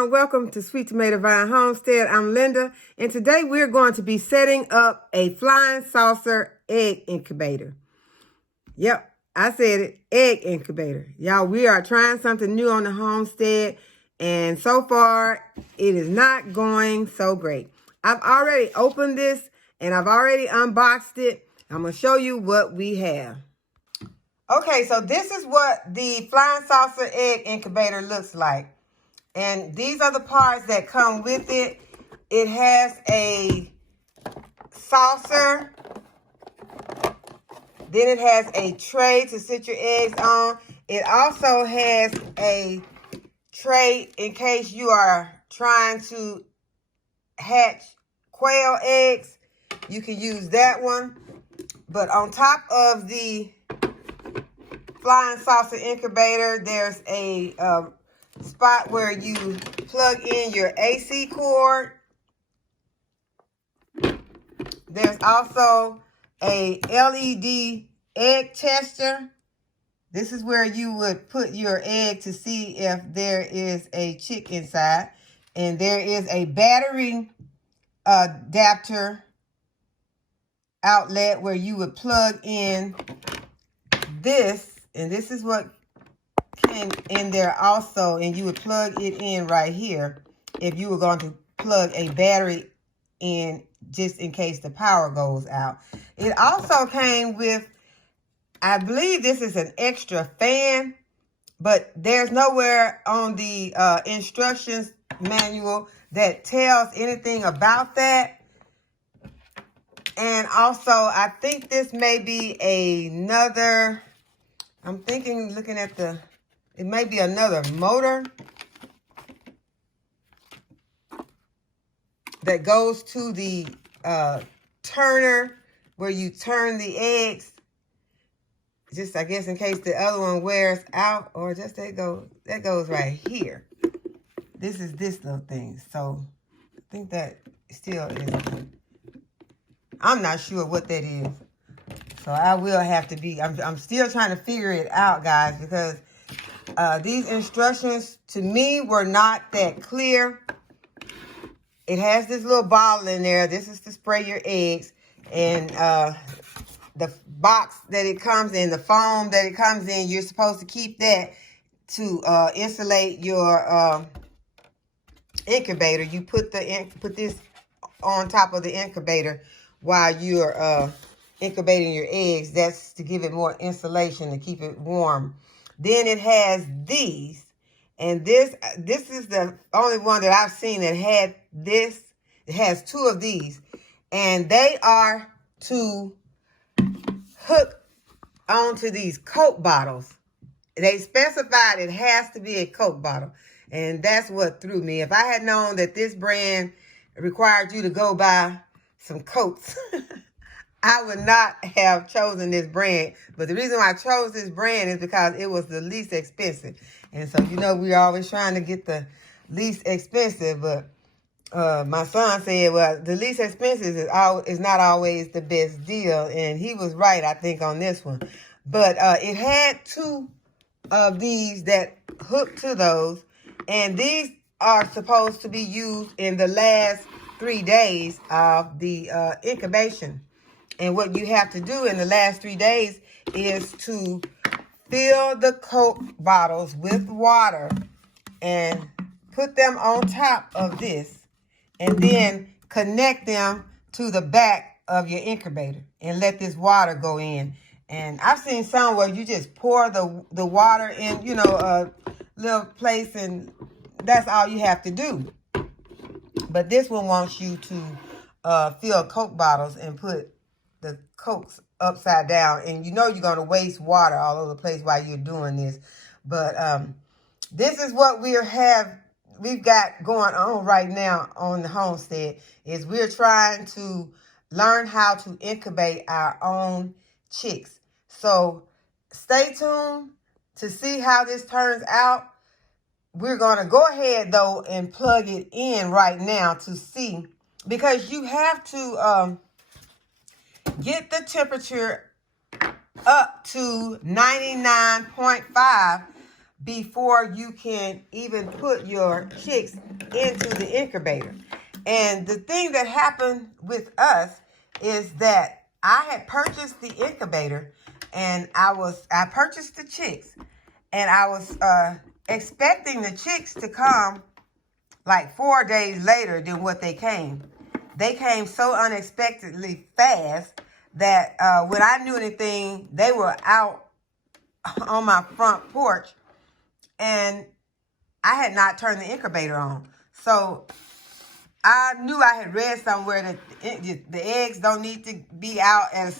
everyone. Welcome to Sweet Tomato Vine Homestead. I'm Linda, and today we're going to be setting up a flying saucer egg incubator. Yep, I said it, egg incubator. Y'all, we are trying something new on the homestead, and so far, it is not going so great. I've already opened this, and I've already unboxed it. I'm going to show you what we have. Okay, so this is what the flying saucer egg incubator looks like. And these are the parts that come with it. It has a saucer. Then it has a tray to sit your eggs on. It also has a tray in case you are trying to hatch quail eggs. You can use that one. But on top of the flying saucer incubator, there's a spot where you plug in your AC cord. There's also a LED egg tester. This is where you would put your egg to see if there is a chick inside. And there is a battery adapter outlet where you would plug in this. And this is what came in there also, and you would plug it in right here if you were going to plug a battery in just in case the power goes out. It also came with, I believe this is an extra fan, but there's nowhere on the instructions manual that tells anything about that. And also, I think this may be another, I'm thinking, looking at the, it may be another motor that goes to the turner where you turn the eggs. Just, I guess, in case the other one wears out, or just that goes right here. This is this little thing. So I think that still is, I'm not sure what that is. So I will have to be, I'm still trying to figure it out, guys, because these instructions to me were not that clear. It has this little bottle in there. This is to spray your eggs. And the box that it comes in, the foam that it comes in, you're supposed to keep that to insulate your incubator. You put this on top of the incubator while you're incubating your eggs. That's to give it more insulation, to keep it warm. Then it has these, and this is the only one that I've seen that had this. It has two of these, and they are to hook onto these Coke bottles. They specified it has to be a Coke bottle, and that's what threw me. If I had known that this brand required you to go buy some Cokes, I would not have chosen this brand. But the reason why I chose this brand is because it was the least expensive. And so, you know, we're always trying to get the least expensive. But my son said, well, the least expensive is not always the best deal. And he was right, I think, on this one. But it had two of these that hook to those. And these are supposed to be used in the last 3 days of the incubation. And what you have to do in the last 3 days is to fill the Coke bottles with water and put them on top of this, and then connect them to the back of your incubator and let this water go in. And I've seen some where you just pour the water in, you know, a little place, and that's all you have to do. But this one wants you to fill Coke bottles and put the Cokes upside down, and you know you're going to waste water all over the place while you're doing this. But this is what we've got going on right now on the homestead, is we're trying to learn how to incubate our own chicks. So stay tuned to see how this turns out. We're going to go ahead, though, and plug it in right now to see, because you have to get the temperature up to 99.5 before you can even put your chicks into the incubator. And the thing that happened with us is that I had purchased the incubator, and I purchased the chicks, and I was expecting the chicks to come like 4 days later than what they came. They came so unexpectedly fast that when I knew anything, they were out on my front porch, and I had not turned the incubator on. So I knew I had read somewhere that the eggs don't need to be out at a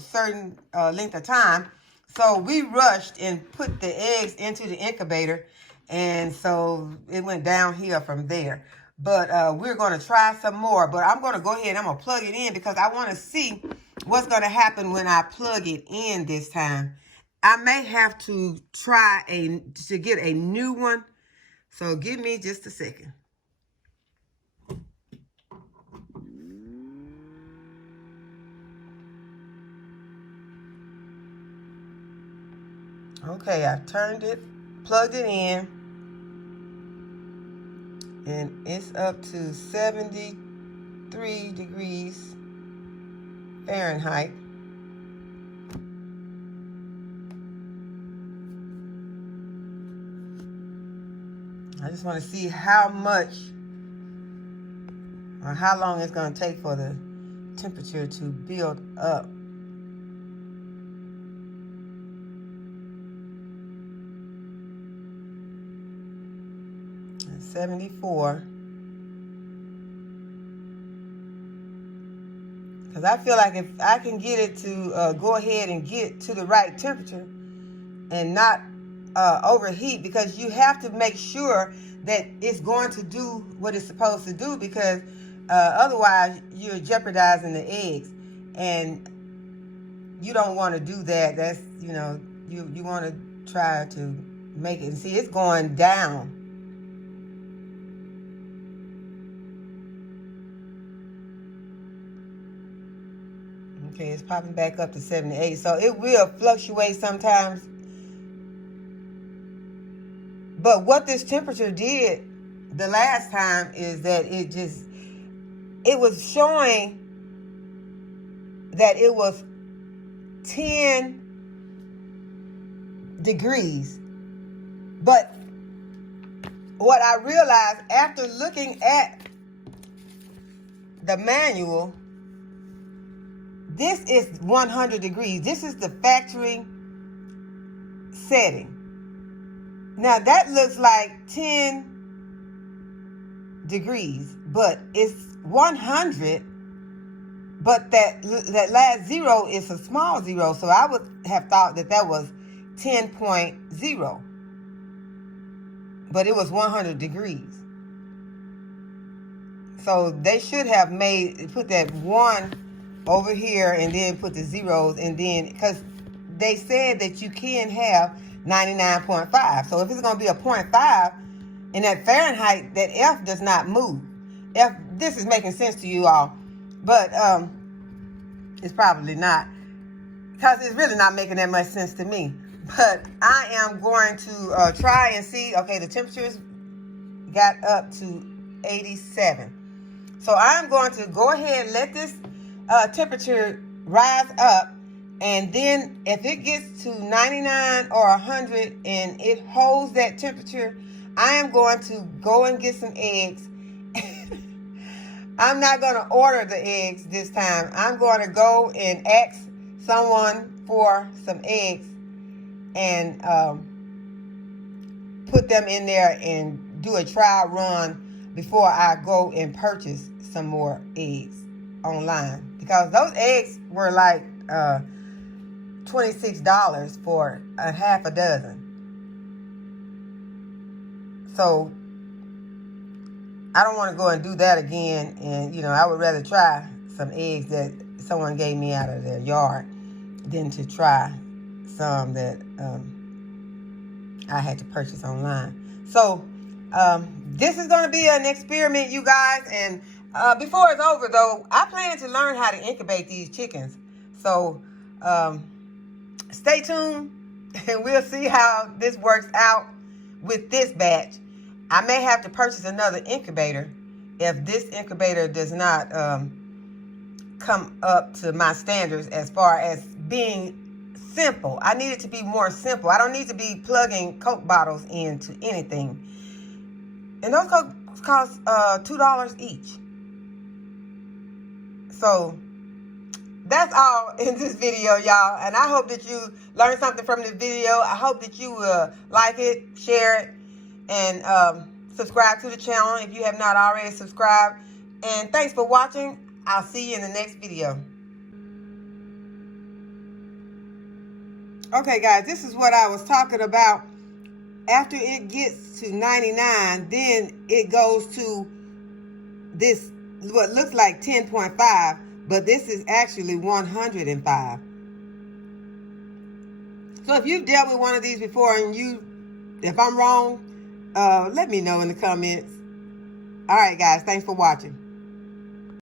certain length of time. So we rushed and put the eggs into the incubator, and so it went downhill from there. But we're going to try some more. But I'm going to go ahead and I'm going to plug it in because I want to see what's going to happen when I plug it in this time. I may have to try to get a new one. So give me just a second. Okay, I turned it, plugged it in, and it's up to 73 degrees Fahrenheit. I just want to see how much or how long it's going to take for the temperature to build up. 74. Because I feel like if I can get it to go ahead and get to the right temperature and not overheat, because you have to make sure that it's going to do what it's supposed to do, because otherwise you're jeopardizing the eggs, and you don't want to do that. That's, you want to try to make it. And see, it's going down. Okay, it's popping back up to 78. So it will fluctuate sometimes. But what this temperature did the last time is that it was showing that it was 10 degrees. But what I realized after looking at the manual, this is 100 degrees. This is the factory setting. Now that looks like 10 degrees, but it's 100. But that last zero is a small zero, so I would have thought that was 10.0. But it was 100 degrees. So they should have put that 1 over here and then put the zeros, and then, because they said that you can have 99.5. So if it's going to be a 0.5 in that Fahrenheit, that F does not move. This is making sense to you all, but it's probably not, because it's really not making that much sense to me. But I am going to try and see. Okay, the temperatures got up to 87. So I'm going to go ahead and let this temperature rise up, and then if it gets to 99 or 100 and it holds that temperature, I am going to go and get some eggs. I'm not going to order the eggs this time. I'm going to go and ask someone for some eggs and put them in there and do a trial run before I go and purchase some more eggs online, because those eggs were like $26 for a half a dozen. So I don't want to go and do that again, and I would rather try some eggs that someone gave me out of their yard than to try some that I had to purchase online. So this is going to be an experiment, you guys, and before it's over, though, I plan to learn how to incubate these chickens. So stay tuned, and we'll see how this works out. with this batch. I may have to purchase another incubator if this incubator does not come up to my standards as far as being simple. I need it to be more simple. I don't need to be plugging Coke bottles into anything. And those Cokes cost $2 each. So that's all in this video, y'all. And I hope that you learned something from this video. I hope that you will like it, share it, and subscribe to the channel if you have not already subscribed. And thanks for watching. I'll see you in the next video. Okay, guys, this is what I was talking about. After it gets to 99, then it goes to this, what looks like 10.5, but this is actually 105. So if you've dealt with one of these before and if I'm wrong, let me know in the comments. All right, guys, thanks for watching.